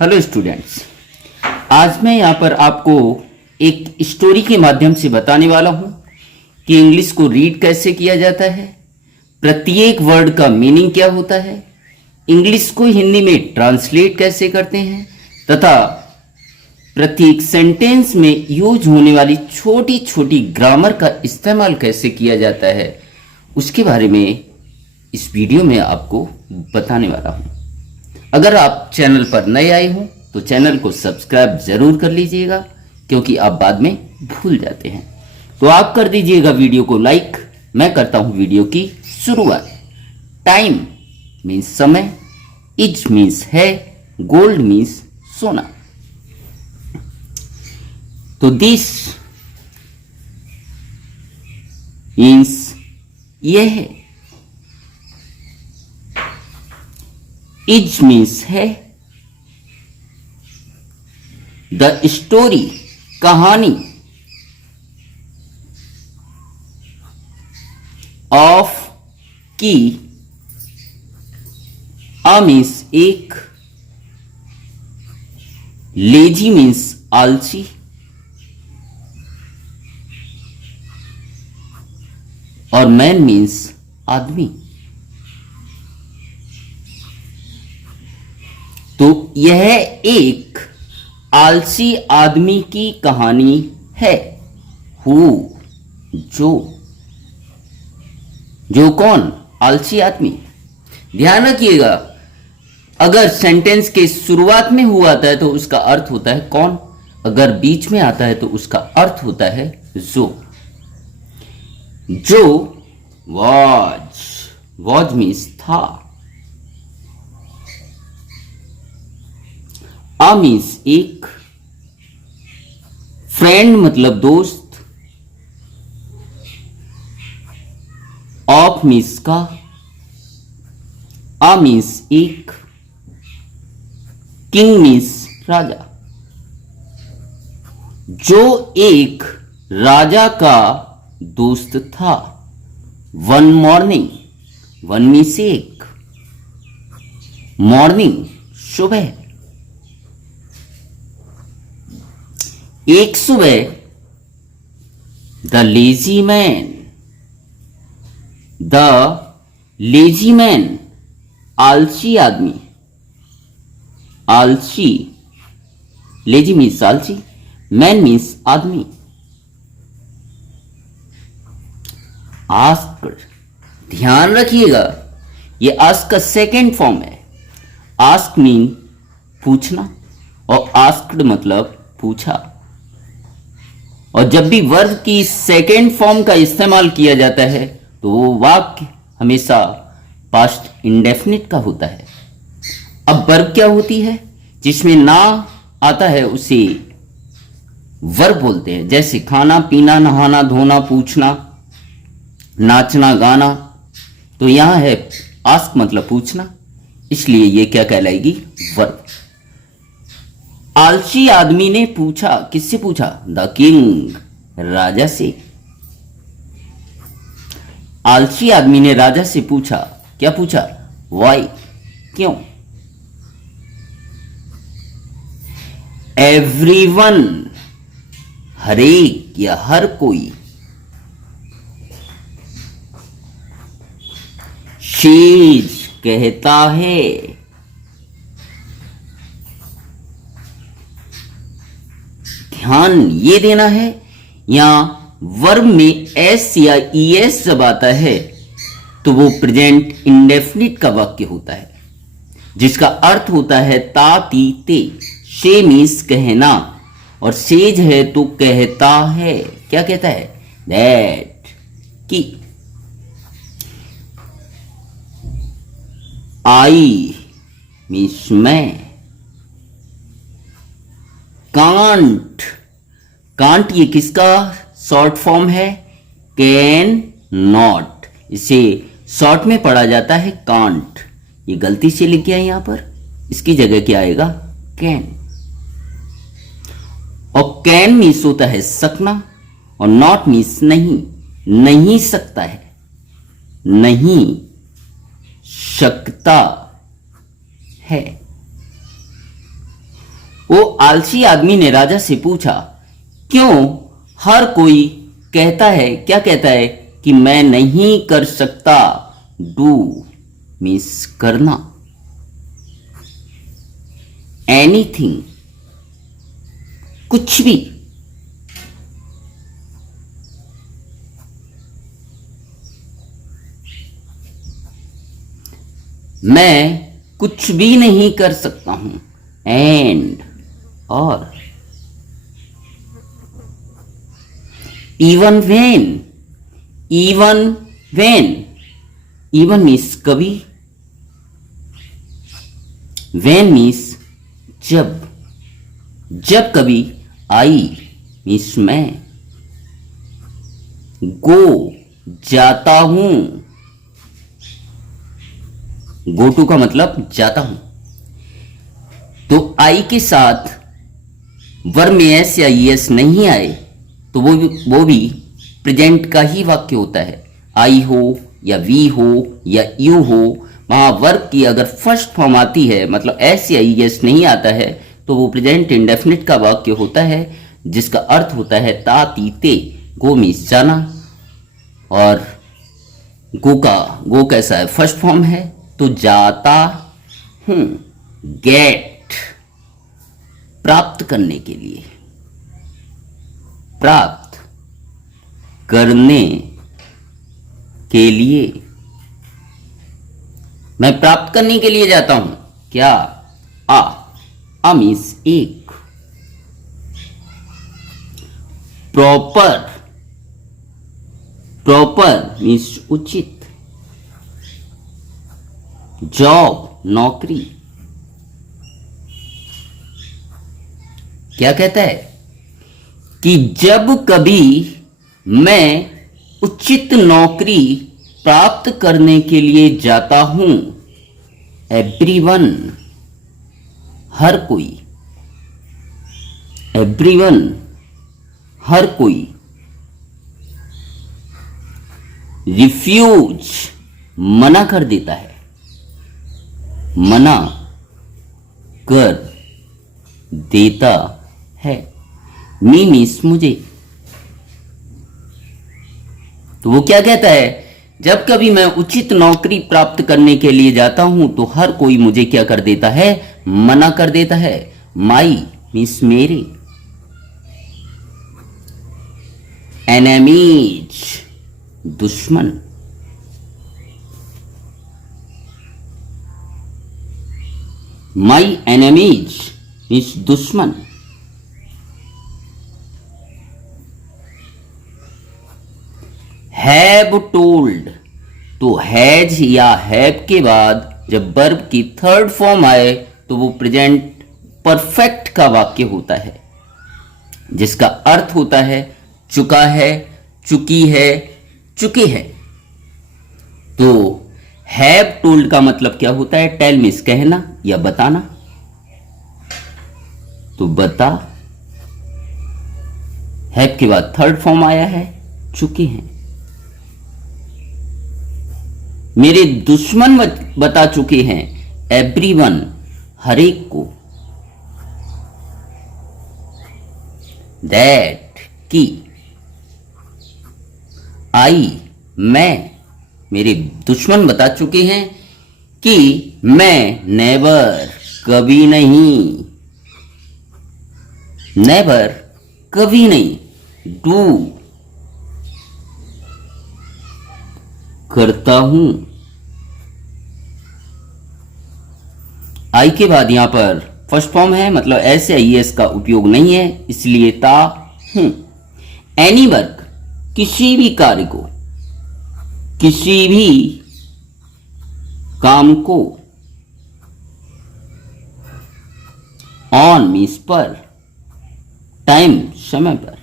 Hello students, आज मैं यहाँ पर आपको एक स्टोरी के माध्यम से बताने वाला हूँ कि इंग्लिश को रीड कैसे किया जाता है, प्रत्येक वर्ड का मीनिंग क्या होता है, इंग्लिश को हिंदी में ट्रांसलेट कैसे करते हैं तथा प्रत्येक सेंटेंस में यूज होने वाली छोटी छोटी ग्रामर का इस्तेमाल कैसे किया जाता है, उसके बारे में इस वीडियो में आपको बताने वाला हूँ। अगर आप चैनल पर नए आए हो तो चैनल को सब्सक्राइब जरूर कर लीजिएगा, क्योंकि आप बाद में भूल जाते हैं। तो आप कर दीजिएगा वीडियो को लाइक। मैं करता हूं वीडियो की शुरुआत। टाइम मीन्स समय, इज मीन्स है, गोल्ड मीन्स सोना। तो दिस मीन्स यह है, इज मीन्स है, द स्टोरी कहानी, ऑफ की, अ मीन्स एक, लेजी मीन्स आलसी, और मैन मीन्स आदमी। तो यह एक आलसी आदमी की कहानी है। हु, जो कौन? आलसी आदमी। ध्यान रखिएगा, अगर सेंटेंस के शुरुआत में हु आता है तो उसका अर्थ होता है कौन, अगर बीच में आता है तो उसका अर्थ होता है जो वॉज मीन्स था, आ मीन्स एक, फ्रेंड मतलब दोस्त, ऑफ मीन्स का, आ मीन्स एक, किंग मीन्स राजा। जो एक राजा का दोस्त था। वन मॉर्निंग, वन मीन्स एक, मॉर्निंग सुबह, एक सुबह, द लेजी मैन, आलसी आदमी, आलसी, लेजी मीन्स आलसी, मैन मीन्स आदमी। आस्क्ड, ध्यान रखिएगा, ये आस्क का सेकेंड फॉर्म है। आस्क मीन पूछना और आस्क्ड मतलब पूछा। और जब भी वर्ब की सेकेंड फॉर्म का इस्तेमाल किया जाता है तो वो वाक्य हमेशा पास्ट इंडेफिनिट का होता है। अब वर्ब क्या होती है? जिसमें ना आता है उसे वर्ब बोलते हैं। जैसे खाना, पीना, नहाना, धोना, पूछना, नाचना, गाना। तो यहां है आस्क मतलब पूछना, इसलिए ये क्या कहलाएगी? वर्ब। आलसी आदमी ने पूछा, किससे पूछा? द किंग, राजा से। आलसी आदमी ने राजा से पूछा, क्या पूछा? वाई, क्यों? एवरीवन, हरेक या हर कोई। शीज, कहता है। ध्यान ये देना है, यहां वर्ब में एस या ईएस जब आता है तो वो प्रेजेंट इंडेफिनिट का वाक्य होता है, जिसका अर्थ होता है ता, ती, ते। से मीन्स कहना, और सेज है तो कहता है। क्या कहता है? दैट, कि। आई मीन्स मैं। कांट, कांट ये किसका शॉर्ट फॉर्म है? Can not. इसे शॉर्ट में पढ़ा जाता है कांट। ये गलती से लिख गया यहां पर, इसकी जगह क्या आएगा? कैन। और कैन मीन्स होता है सकना, और नॉट मीन्स नहीं, नहीं सकता है, नहीं सकता है। वो आलसी आदमी ने राजा से पूछा, क्यों हर कोई कहता है, क्या कहता है कि मैं नहीं कर सकता। डू मीन्स करना, एनीथिंग कुछ भी। मैं कुछ भी नहीं कर सकता हूं। एंड और even when, even when, even means कभी, वेन मीन्स जब, जब कभी, आई मीन्स मैं, गो जाता हूं, गो टू का मतलब जाता हूं। तो आई के साथ वर्ब में एस या ईएस नहीं आए तो वो भी प्रेजेंट का ही वाक्य होता है। आई हो या वी हो या यू हो, वहां वर्ब की अगर फर्स्ट फॉर्म आती है, मतलब एस या ईएस नहीं आता है, तो वो प्रेजेंट इंडेफिनिट का वाक्य होता है, जिसका अर्थ होता है ता ती ते। गो मीन्स जाना, और गो कैसा है, फर्स्ट फॉर्म है, तो जाता हूं। गेट प्राप्त करने के लिए, प्राप्त करने के लिए, मैं प्राप्त करने के लिए जाता हूं। क्या? आ मीन्स एक। प्रॉपर, प्रॉपर मीन्स उचित। जॉब नौकरी। क्या कहता है कि जब कभी मैं उचित नौकरी प्राप्त करने के लिए जाता हूं, एवरीवन हर कोई, एवरीवन हर कोई, रिफ्यूज मना कर देता है, मना कर देता है। मी मीन्स मुझे। तो वो क्या कहता है, जब कभी मैं उचित नौकरी प्राप्त करने के लिए जाता हूं तो हर कोई मुझे क्या कर देता है, मना कर देता है। माई मीन्स मेरे। एनेमीज दुश्मन। माई एनेमीज मीन्स दुश्मन। हैव टोल्ड, तो हैज या हैव के बाद जब वर्ब की थर्ड फॉर्म आए तो वो प्रेजेंट परफेक्ट का वाक्य होता है, जिसका अर्थ होता है चुका है, चुकी है, चुके हैं। तो हैव टोल्ड का मतलब क्या होता है, टेल मीन्स कहना या बताना। तो बता, हैव के बाद थर्ड फॉर्म आया है, चुके हैं। मेरे दुश्मन बता चुके हैं, एवरीवन हरेक को। दैट की, आई मैं, मेरे दुश्मन बता चुके हैं कि मैं नेवर कभी नहीं, नेवर कभी नहीं, डू करता हूं। आई के बाद यहां पर फर्स्ट फॉर्म है, मतलब एस या ईएस का उपयोग नहीं है, इसलिए ता हूं। एनी वर्क किसी भी कार्य को, किसी भी काम को। ऑन मीन्स पर, टाइम समय पर।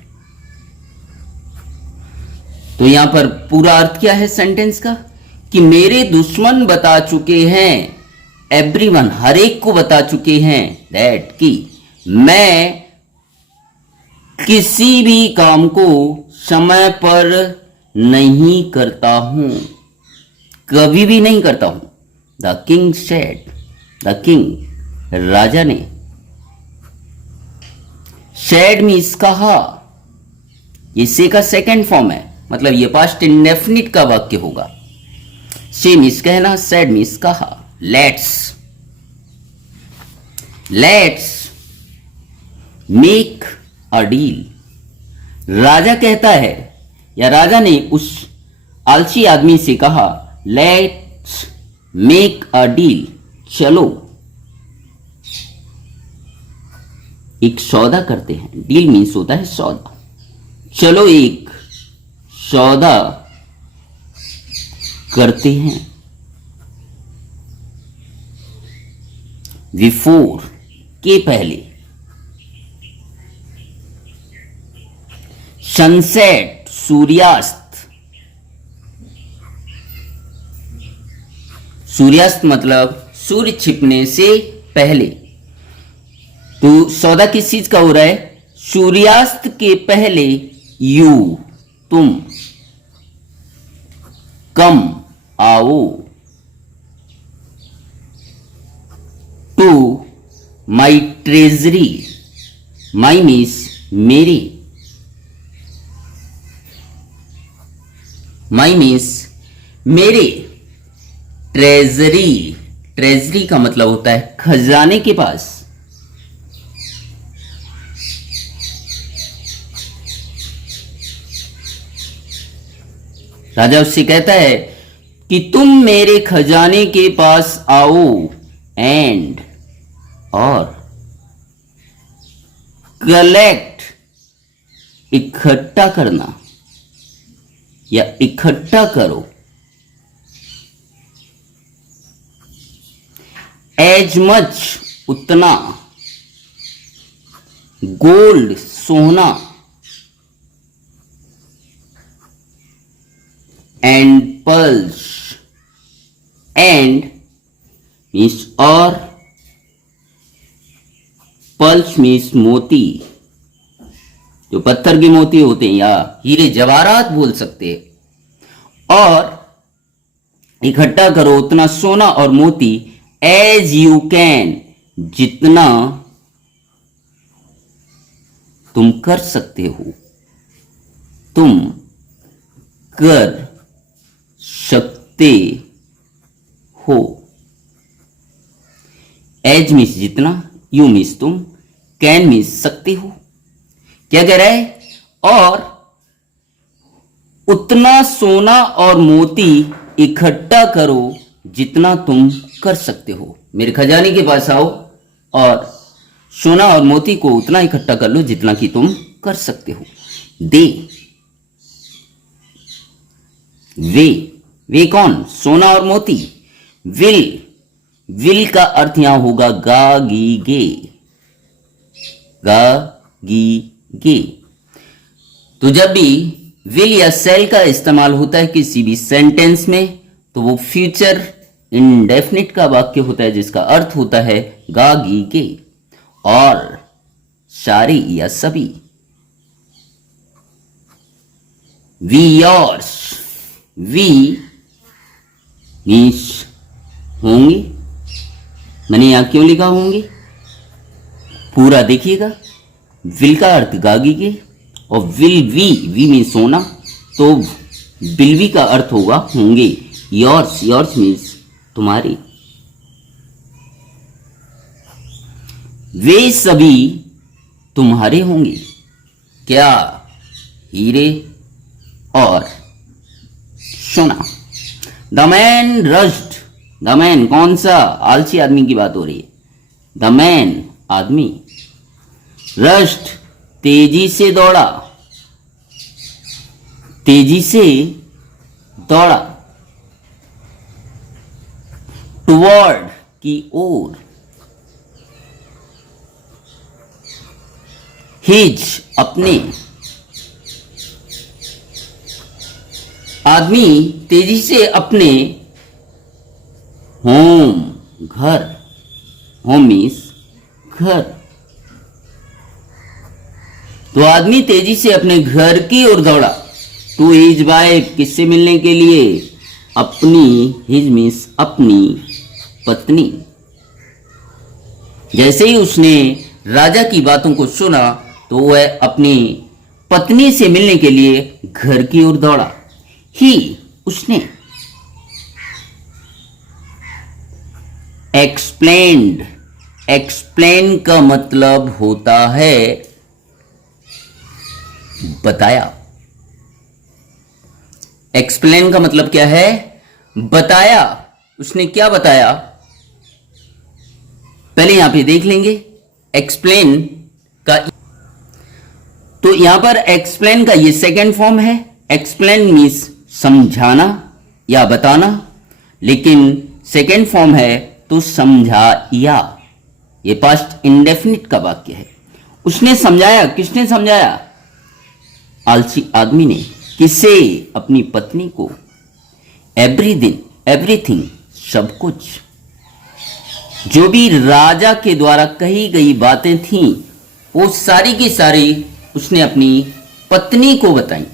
तो यहां पर पूरा अर्थ क्या है सेंटेंस का, कि मेरे दुश्मन बता चुके हैं, एवरीवन हर एक को बता चुके हैं, दैट की मैं किसी भी काम को समय पर नहीं करता हूं, कभी भी नहीं करता हूं। The king said, the king राजा ने, सैड मीन्स कहा, ये से का सेकेंड फॉर्म है, मतलब ये पास्ट इंडेफिनिट का वाक्य होगा। से मीन्स कहना, सैड मीन्स कहा। Let's make a deal. राजा कहता है, या राजा ने उस आलसी आदमी से कहा, लेट्स मेक अ डील, चलो एक सौदा करते हैं। डील मीन्स होता है सौदा। चलो एक सौदा करते हैं। बिफोर के पहले। सनसेट सूर्यास्त। सूर्यास्त मतलब सूर्य छिपने से पहले। तो सौदा किस चीज का हो रहा है? सूर्यास्त के पहले यू तुम, कम आओ, to my treasury. My means मेरी, माई मीन्स मेरे। ट्रेजरी, ट्रेजरी का मतलब होता है खजाने के पास। राजा उससे कहता है कि तुम मेरे खजाने के पास आओ, एंड और कलेक्ट इकट्ठा करना, या इकट्ठा करो। एज मच उतना, गोल्ड सोना, एंड पर्ल्स, एंड मीन्स और, पर्ल्स मीन्स मोती, जो पत्थर के मोती होते हैं, या हीरे जवाहरात बोल सकते हैं। और इकट्ठा करो उतना सोना और मोती, एज यू कैन, जितना तुम कर सकते हो, तुम कर सकते हो। एज मीन्स जितना, यू मीन्स तुम, कैन मीन्स सकते हो। क्या कह रहा है? और उतना सोना और मोती इकट्ठा करो जितना तुम कर सकते हो। मेरे खजाने के पास आओ और सोना और मोती को उतना इकट्ठा कर लो जितना कि तुम कर सकते हो। दे, वे कौन? सोना और मोती। विल का अर्थ यहां होगा गा गी गे, गा गी गे। तो जब भी विल या सेल का इस्तेमाल होता है किसी भी सेंटेंस में, तो वो फ्यूचर इंडेफिनिट का वाक्य होता है जिसका अर्थ होता है गा गी गे। और सारे या सभी। वी योर्स, वी मीन्स होंगे। मैंने यहां क्यों लिखा होंगे, पूरा देखिएगा। विल का अर्थ गागी के, और विल वी मीन्स होना, तो विल वी का अर्थ होगा होंगे। योर्स मीन्स तुम्हारे। वे सभी तुम्हारे होंगे। क्या? हीरे और सोना। The man rushed, the man कौन सा? आलसी आदमी की बात हो रही है। द मैन आदमी, रश्ड तेजी से दौड़ा, तेजी से दौड़ा। टुवर्ड की ओर, हिज अपने। आदमी तेजी से अपने होम घर, होम मीन्स घर। तो आदमी तेजी से अपने घर की ओर दौड़ा। टू हिज वाइफ, किससे मिलने के लिए? अपनी, हिज मीन्स अपनी पत्नी। जैसे ही उसने राजा की बातों को सुना, तो वह अपनी पत्नी से मिलने के लिए घर की ओर दौड़ा। ही उसने एक्सप्लेन्ड, एक्सप्लेन का मतलब होता है बताया। एक्सप्लेन का मतलब क्या है? बताया। उसने क्या बताया पहले यहां पे देख लेंगे। एक्सप्लेन का, तो यहां पर एक्सप्लेन का ये सेकेंड फॉर्म है। एक्सप्लेन मीन्स समझाना या बताना, लेकिन सेकेंड फॉर्म है तो समझाया। ये पास्ट इंडेफिनिट का वाक्य है। उसने समझाया। किसने समझाया? आलसी आदमी ने। किसे? अपनी पत्नी को। एवरीथिंग, एवरीथिंग, सब कुछ। जो भी राजा के द्वारा कही गई बातें थीं, वो सारी की सारी उसने अपनी पत्नी को बताई।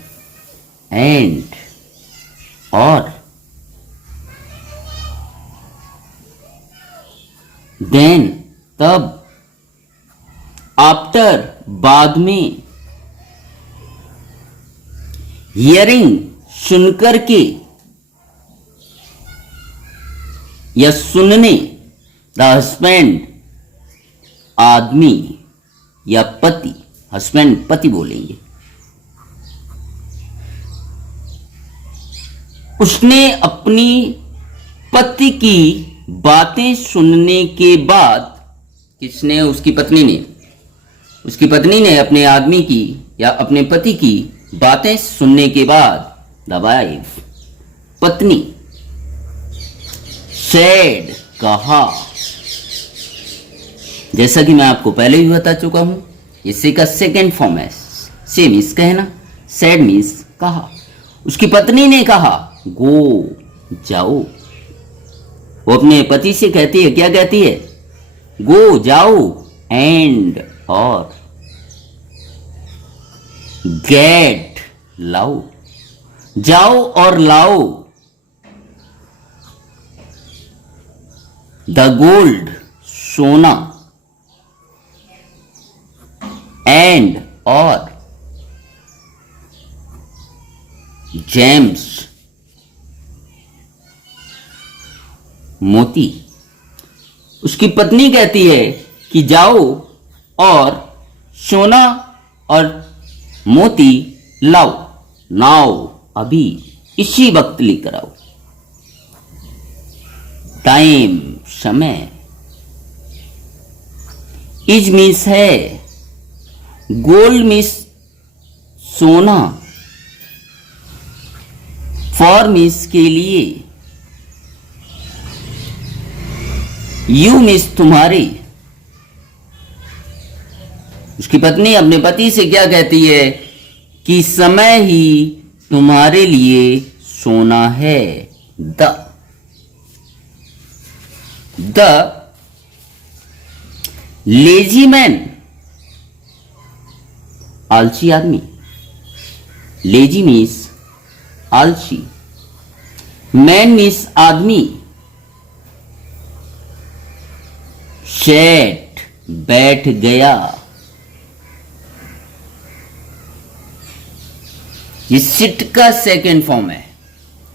एंड, और, देन, तब, आफ्टर, बाद में, हियरिंग, सुनकर के या सुनने, द हस्बैंड, आदमी या पति, हस्बैंड पति बोलेंगे। उसने अपनी पति की बातें सुनने के बाद, किसने? उसकी पत्नी ने। उसकी पत्नी ने अपने आदमी की या अपने पति की बातें सुनने के बाद, द वाइफ, पत्नी, सेड, कहा। जैसा कि मैं आपको पहले भी बता चुका हूं, इसी का सेकेंड फॉर्म है। से मीन्स कहना, सेड मीन्स कहा। उसकी पत्नी ने कहा, गो, जाओ। वो अपने पति से कहती है, क्या कहती है? गो, जाओ। एंड, और, गेट, लाओ। जाओ और लाओ द गोल्ड, सोना। एंड, और, जेम्स, मोती। उसकी पत्नी कहती है कि जाओ और सोना और मोती लाओ। नाउ, अभी, इसी वक्त लेकर आओ। टाइम, समय। इज मीन्स है। गोल्ड मीन्स सोना। फॉर मीन्स के लिए। यू मीन्स तुम्हारी। उसकी पत्नी अपने पति से क्या कहती है? कि समय ही तुम्हारे लिए सोना है। द लेजी मैन, आलसी आदमी। लेजी मीन्स आलसी। मैन मीन्स आदमी। सैट, बैठ गया। ये सिट का सेकेंड फॉर्म है।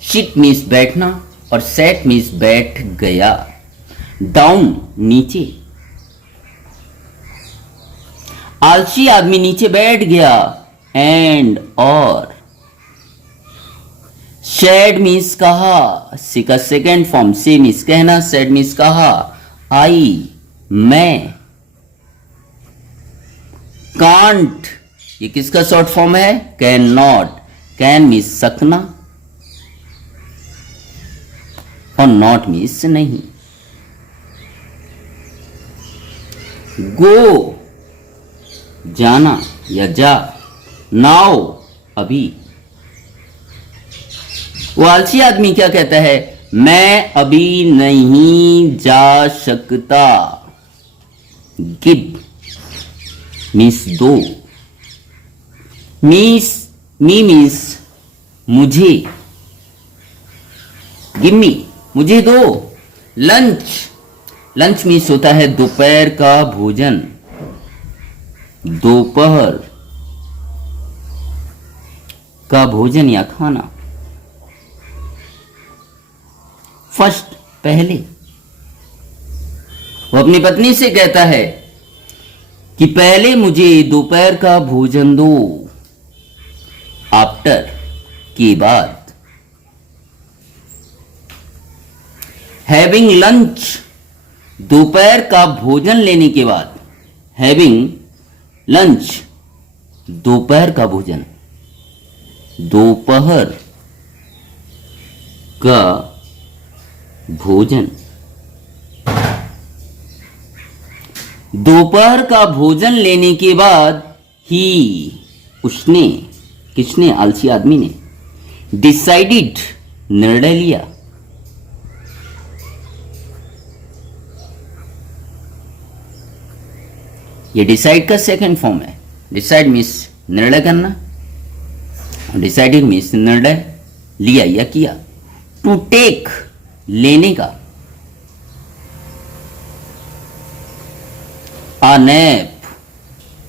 सिट मीन्स बैठना और सैट मीन्स बैठ गया। डाउन, नीचे। आलसी आदमी नीचे बैठ गया। एंड, और, सैड मीन्स कहा। सी का सेकेंड फॉर्म। से मीन्स कहना, सैड मीन्स कहा। आई, मैं। कांट, ये किसका शॉर्ट फॉर्म है? Can not. कैन मीन्स सकना और नॉट मीन्स नहीं। गो, जाना या जा। नाउ, अभी। वो आलसी आदमी क्या कहता है? मैं अभी नहीं जा सकता। गिव मीन्स दो। मी मीन्स मुझे। गिव मी, मुझे दो। लंच, लंच मीन्स होता है दोपहर का भोजन। दोपहर का भोजन या खाना। फर्स्ट, पहले। वो अपनी पत्नी से कहता है कि पहले मुझे दोपहर का भोजन दो। आफ्टर, के बाद। हैविंग लंच, दोपहर का भोजन लेने के बाद। हैविंग लंच, दोपहर का भोजन। दोपहर का भोजन। दोपहर का भोजन लेने के बाद ही, उसने, किसने, आलसी आदमी ने, डिसाइडेड, निर्णय लिया। ये डिसाइड का सेकंड फॉर्म है। डिसाइड मीन्स निर्णय करना, डिसाइडेड मीन्स निर्णय लिया या किया। टू टेक, लेने का। अ नैप,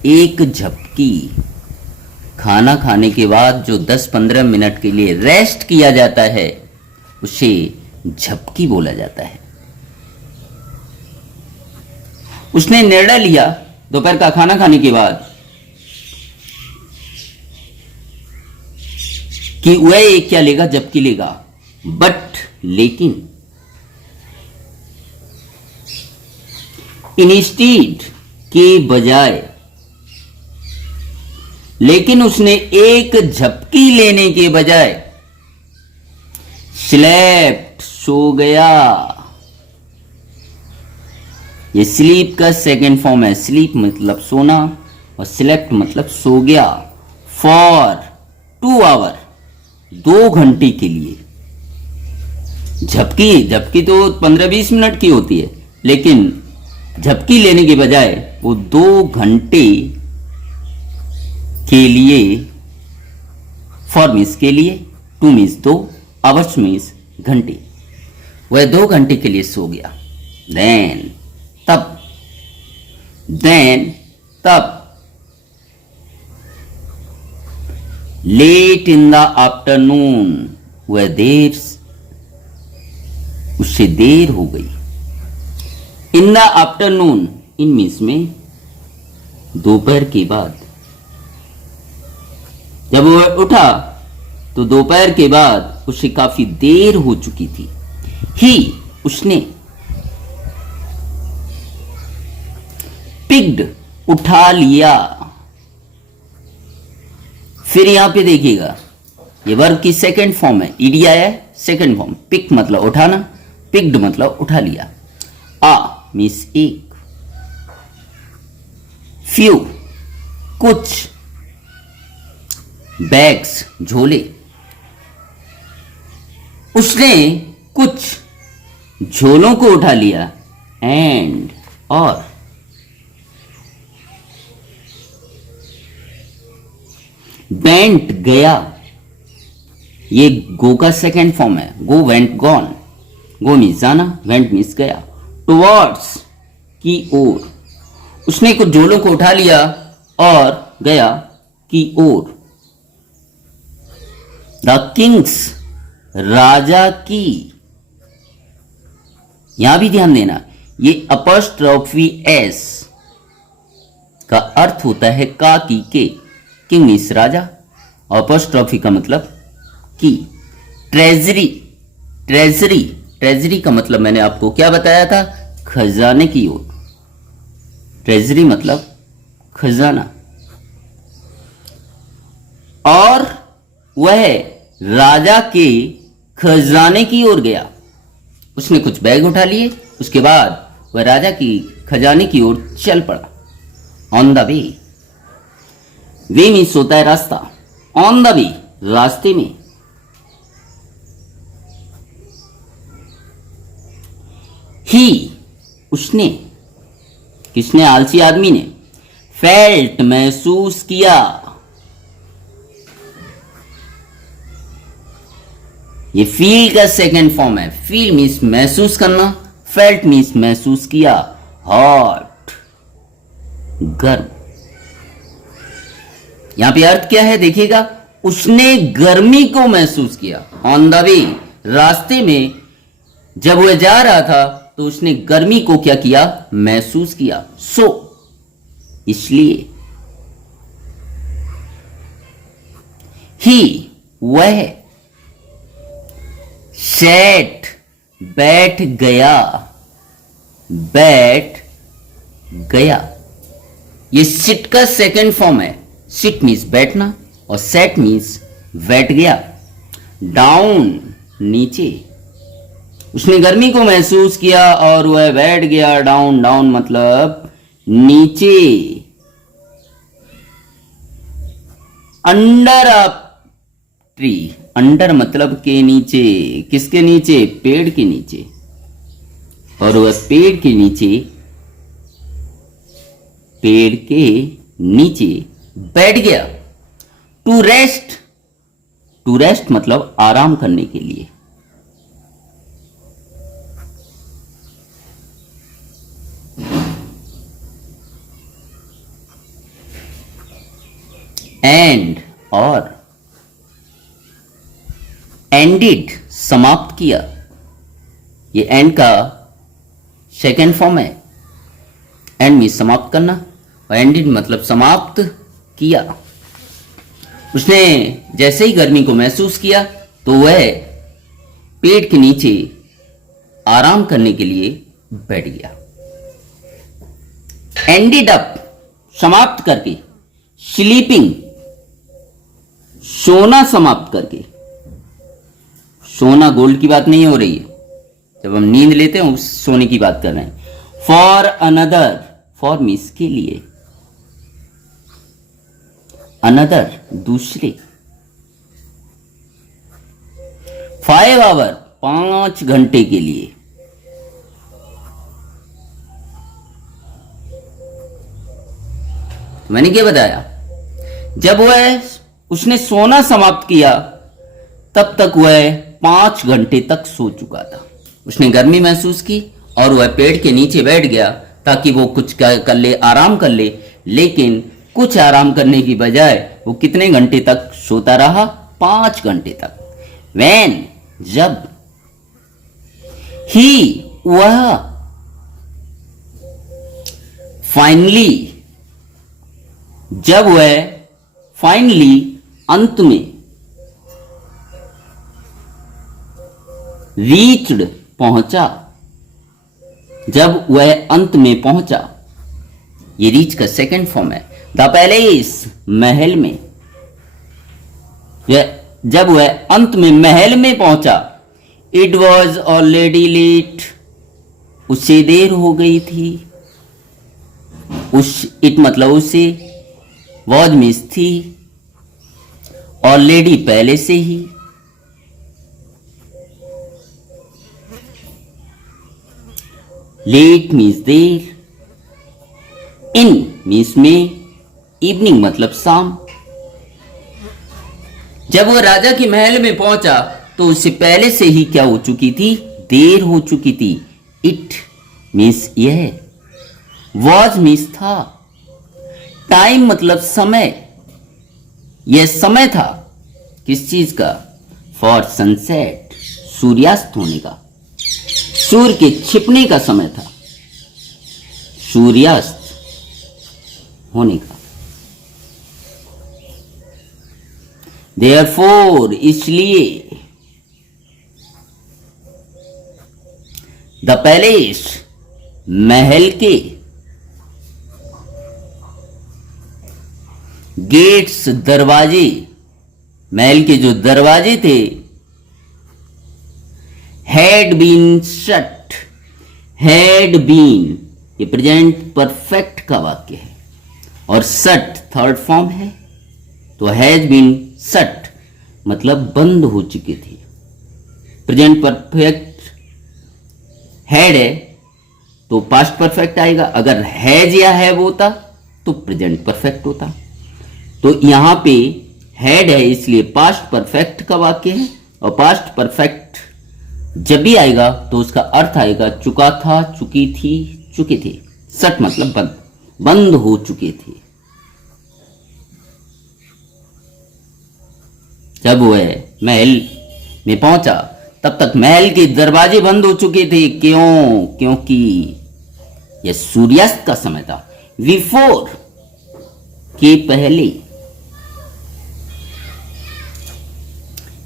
एक झपकी। खाना खाने के बाद जो 10-15 मिनट के लिए रेस्ट किया जाता है उसे झपकी बोला जाता है। उसने निर्णय लिया दोपहर का खाना खाने के बाद कि वह क्या लेगा, झपकी लेगा। बट, लेकिन। इंस्टीड, के बजाय। लेकिन उसने एक झपकी लेने के बजाय स्लेप्ट, सो गया। ये स्लीप का सेकंड फॉर्म है। स्लीप मतलब सोना और स्लेप्ट मतलब सो गया। फॉर 2 आवर, 2 घंटे के लिए। झपकी तो 15-20 मिनट की होती है, लेकिन झपकी लेने के बजाय वो 2 घंटे के लिए। फॉर मीन्स के लिए, 2 मीन्स 2, आवर्स मीन्स घंटे। वह 2 घंटे के लिए सो गया। देन, तब। तब। लेट इन द आफ्टरनून, वह उससे देर हो गई। In the afternoon, in means में दोपहर के बाद। जब वह उठा तो दोपहर के बाद उसे काफी देर हो चुकी थी। ही, उसने। पिक्ड, उठा लिया। फिर यहां पे देखिएगा, ये वर्ब की सेकंड फॉर्म है। ईडी आया है, सेकंड फॉर्म। पिक मतलब उठाना, पिक्ड मतलब उठा लिया। आ मीन्स एक। फ्यू, कुछ। बैग्स, झोले। उसने कुछ झोलों को उठा लिया। एंड, और। वेंट, गया। ये गो का सेकेंड फॉर्म है। गो, वेंट, गॉन। गो मीन्स जाना, वेंट मीन्स गया। टुवर्ड्स, की ओर। उसने कुछ झोलों को उठा लिया और गया की ओर। द किंग्स, राजा की। यहां भी ध्यान देना, ये अपॉस्ट्रोफी एस का अर्थ होता है का, की, के। किंग मीन्स राजा, अपॉस्ट्रोफी का मतलब की। ट्रेजरी, ट्रेजरी का मतलब मैंने आपको क्या बताया था, खजाने की ओर। ट्रेजरी मतलब खजाना। और वह राजा के खजाने की ओर गया। उसने कुछ बैग उठा लिए, उसके बाद वह राजा की खजाने की ओर चल पड़ा। On the way, way means होता है रास्ता। ऑन द वे, रास्ते में। ही, उसने। किसने, आलसी आदमी ने। फेल्ट, महसूस किया। ये फील का सेकंड फॉर्म है। फील मीन्स महसूस करना, फेल्ट मीन्स महसूस किया। हॉट, गर्म। यहां पे अर्थ क्या है देखिएगा, उसने गर्मी को महसूस किया। ऑन द वे, रास्ते में जब वह जा रहा था तो उसने गर्मी को क्या किया, महसूस किया। सो इसलिए ही, वह, सैट, बैठ गया, बैठ गया। ये सिट का सेकंड फॉर्म है। सिट मीन्स बैठना और सेट मीन्स बैठ गया। डाउन, नीचे, उसने गर्मी को महसूस किया और वह बैठ गया। डाउन, डाउन मतलब नीचे। अंडर अ ट्री, अंडर मतलब के नीचे। किसके नीचे, पेड़ के नीचे। और वह पेड़ के नीचे, पेड़ के नीचे बैठ गया। टू रेस्ट, टू रेस्ट मतलब आराम करने के लिए। एंड, और, एंडिड, समाप्त किया। ये एंड का सेकेंड फॉर्म है। एंड मीन समाप्त करना और एंडिड मतलब समाप्त किया। उसने जैसे ही गर्मी को महसूस किया तो वह पेड़ के नीचे आराम करने के लिए बैठ गया। एंडिड अप, समाप्त करके। स्लीपिंग, सोना समाप्त करके। सोना गोल्ड की बात नहीं हो रही है, जब हम नींद लेते हैं उस सोने की बात कर रहे हैं। फॉर अनदर, फॉर मीन्स के लिए। अनदर, दूसरे। 5 आवर, 5 घंटे के लिए। मैंने क्या बताया, जब वह उसने सोना समाप्त किया तब तक वह 5 घंटे तक सो चुका था। उसने गर्मी महसूस की और वह पेड़ के नीचे बैठ गया ताकि वो कुछ कर ले, आराम कर ले। लेकिन कुछ आराम करने की बजाय वो कितने घंटे तक सोता रहा, 5 घंटे तक। वैन, जब। ही, वह। फाइनली, जब वह फाइनली, अंत में। रीच्ड, पहुंचा, जब वह अंत में पहुंचा। ये रीच का सेकंड फॉर्म है। द पैलेस, महल में। जब वह अंत में महल में पहुंचा। इट वॉज ऑलरेडी लेट, उससे देर हो गई थी। इट मतलब उससे, वॉज मीन्स थी, ऑलरेडी पहले से ही। लेट मीन्स देर, इन मीन्स में, इवनिंग मतलब शाम। जब वो राजा के महल में पहुंचा तो उससे पहले से ही क्या हो चुकी थी, देर हो चुकी थी। इट मीन्स यह, वॉज मीन्स था, टाइम मतलब समय। यह समय था किस चीज का, फॉर सनसेट, सूर्यास्त होने का। सूर्य के छिपने का समय था, सूर्यास्त होने का। Therefore, इसलिए। द पैलेस, महल के। गेट्स, दरवाजे, महल के जो दरवाजे थे। Had been shut, had been ये प्रेजेंट परफेक्ट का वाक्य है और शट थर्ड फॉर्म है, तो हैज बीन शट मतलब बंद हो चुके थे। प्रेजेंट परफेक्ट हैड है तो पास्ट परफेक्ट आएगा, अगर हैज या हैव होता तो प्रेजेंट परफेक्ट होता। तो यहां पे हैड है इसलिए पास्ट परफेक्ट का वाक्य है, और पास्ट परफेक्ट जब भी आएगा तो उसका अर्थ आएगा चुका था, चुकी थी, चुके थे। शट मतलब बंद, बंद हो चुके थे। जब वह महल में पहुंचा तब तक महल के दरवाजे बंद हो चुके थे। क्यों? क्योंकि यह सूर्यास्त का समय था। बिफोर के पहले।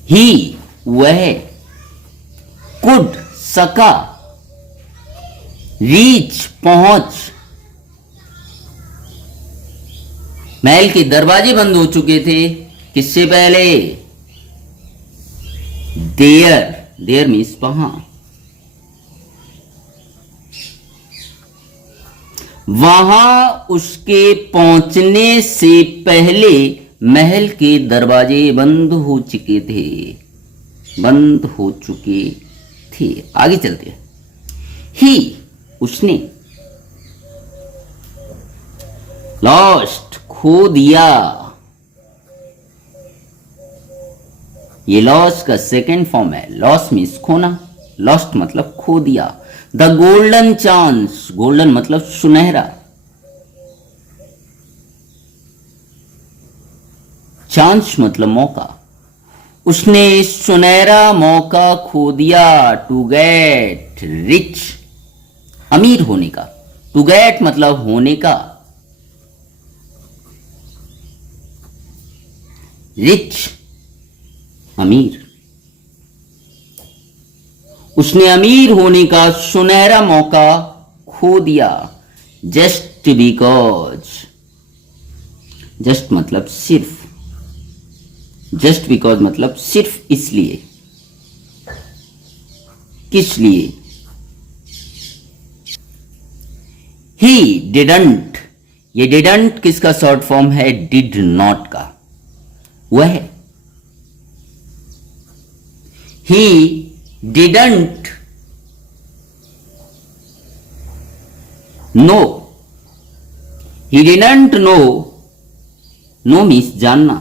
ही वह, कुड सका, रीच पहुंच। महल के दरवाजे बंद हो चुके थे किससे पहले? देयर मीन्स वहां। वहां उसके पहुंचने से पहले महल के दरवाजे बंद हो चुके थे। आगे चलते हैं। ही उसने, लॉस्ट खो दिया। ये लॉस का सेकेंड फॉर्म है। लॉस मीन्स खोना, लॉस्ट मतलब खो दिया। द गोल्डन चांस, गोल्डन मतलब सुनहरा, चांस मतलब मौका। उसने सुनहरा मौका खो दिया। टू गेट रिच, अमीर होने का। टू गेट मतलब होने का। रिच अमीर। उसने अमीर होने का सुनहरा मौका खो दिया। जस्ट बिकॉज, जस्ट मतलब सिर्फ, जस्ट बिकॉज मतलब सिर्फ इसलिए। किस लिए? ही डिडंट, ये डिडंट किसका शॉर्ट फॉर्म है? डिड नॉट का। वह, he didn't know, he didn't know means जानना।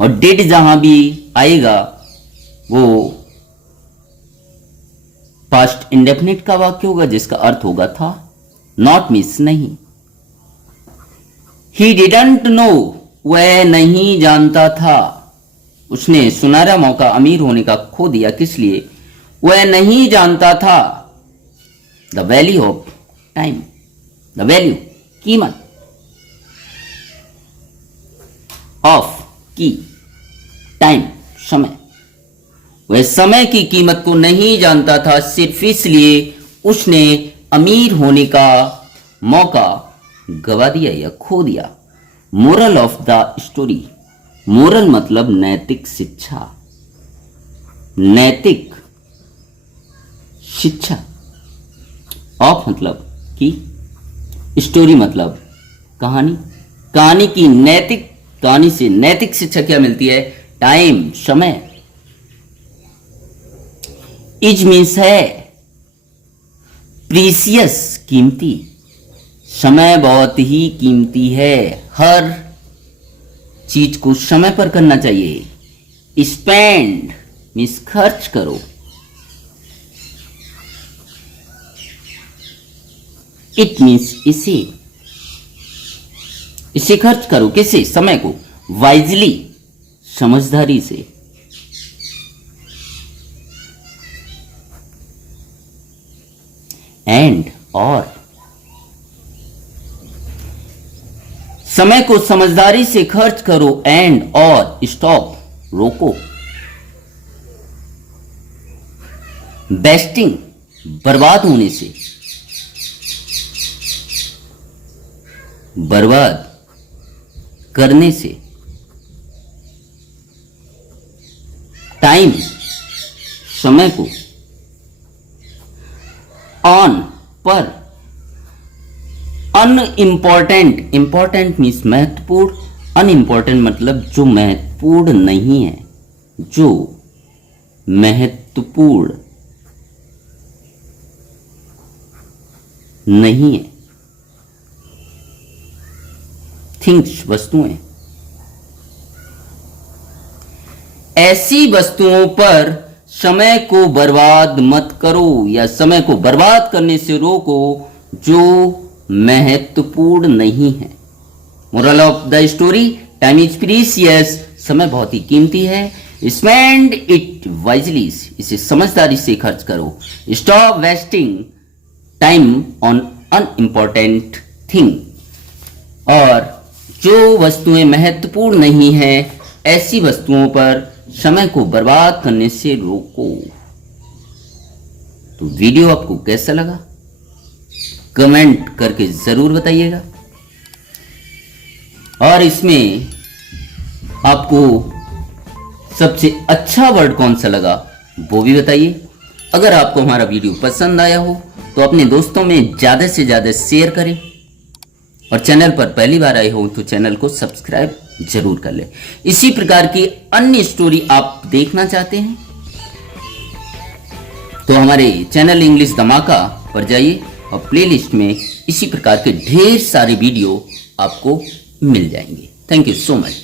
और did जहां भी आएगा वो पास्ट इंडेफिनिट का वाक्य होगा जिसका अर्थ होगा था। नॉट मीन्स नहीं। ही डिडंट नो, वह नहीं जानता था। उसने सुनहरा मौका अमीर होने का खो दिया। किस लिए? वह नहीं जानता था the value of time, the value कीमत, ऑफ की, टाइम समय। वह समय की कीमत को नहीं जानता था। सिर्फ इसलिए उसने अमीर होने का मौका गवा दिया या खो दिया। Moral of the story, moral मतलब नैतिक शिक्षा, नैतिक शिक्षा। ऑफ मतलब की, स्टोरी मतलब कहानी। कहानी की नैतिक, कहानी से नैतिक शिक्षा क्या मिलती है? टाइम समय। इज मीन्स है प्रीसियस कीमती। समय बहुत ही कीमती है। हर चीज को समय पर करना चाहिए। स्पेंड मीन्स खर्च करो। इट मीन्स इसे खर्च करो। किसे? समय को। वाइजली समझदारी से। एंड और, समय को समझदारी से खर्च करो। एंड और, स्टॉप रोको। बेस्टिंग बर्बाद होने से, बर्बाद करने से। टाइम समय को। ऑन पर। अनइम्पॉर्टेंट, इंपॉर्टेंट मीन्स महत्वपूर्ण, अनइम्पॉर्टेंट मतलब जो महत्वपूर्ण नहीं है, जो महत्वपूर्ण नहीं है। थिंग्स वस्तुएं। ऐसी वस्तुओं पर समय को बर्बाद मत करो या समय को बर्बाद करने से रोको जो महत्वपूर्ण नहीं है। Moral of the story, time is precious, समय बहुत ही कीमती है। स्पेंड इट वाइजली, इसे समझदारी से खर्च करो। Stop wasting time on unimportant thing, और जो वस्तुएं महत्वपूर्ण नहीं है ऐसी वस्तुओं पर समय को बर्बाद करने से रोको। तो वीडियो आपको कैसा लगा कमेंट करके जरूर बताइएगा, और इसमें आपको सबसे अच्छा वर्ड कौन सा लगा वो भी बताइए। अगर आपको हमारा वीडियो पसंद आया हो तो अपने दोस्तों में ज़्यादा से ज़्यादा शेयर करें, और चैनल पर पहली बार आए हो तो चैनल को सब्सक्राइब जरूर कर लें। इसी प्रकार की अन्य स्टोरी आप देखना चाहते हैं तो हमारे चैनल इंग्लिश धमाका पर जाइए, और प्लेलिस्ट में इसी प्रकार के ढेर सारे वीडियो आपको मिल जाएंगे। Thank you so much.